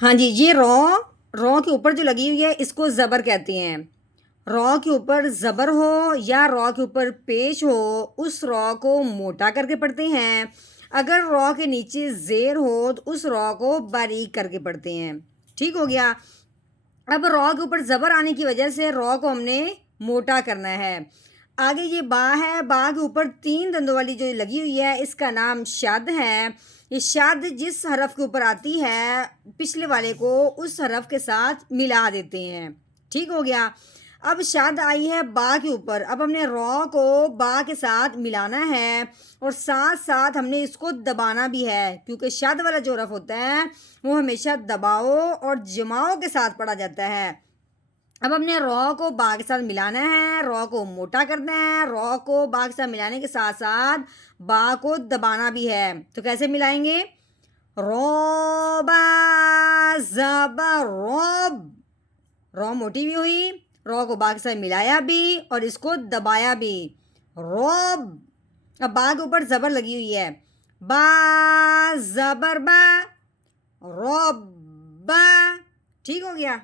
हाँ जी, ये रॉ के ऊपर जो लगी हुई है इसको ज़बर कहते हैं। रॉ के ऊपर ज़बर हो या रॉ के ऊपर पेश हो, उस रॉ को मोटा करके पढ़ते हैं। अगर रॉ के नीचे ज़ेर हो तो उस रॉ को बारीक करके पढ़ते हैं। ठीक हो गया। अब रॉ के ऊपर ज़बर आने की वजह से रॉ को हमने मोटा करना है। आगे ये बा है, बा के ऊपर 3 दंदों वाली जो लगी हुई है इसका नाम शद है। ये शद जिस हरफ के ऊपर आती है पिछले वाले को उस हरफ के साथ मिला देते हैं। ठीक हो गया। अब शद आई है बा के ऊपर, अब हमने रॉ को बा के साथ मिलाना है और साथ साथ हमने इसको दबाना भी है, क्योंकि शद वाला जो हरफ होता है वो हमेशा दबाओ और जमाओ के साथ पढ़ा जाता है। अब हमने रॉ को बा के साथ मिलाना है, रॉ को मोटा करना है, रॉ को बा के साथ मिलाने के साथ साथ बा को दबाना भी है। तो कैसे मिलाएंगे? रॉबा ज़बर रॉब, रॉ मोटी भी हुई, रॉ को बा के साथ मिलाया भी और इसको दबाया भी, रॉब। अब बा के ऊपर ज़बर लगी हुई है, बा ज़बर बा, रॉब बा। ठीक हो गया।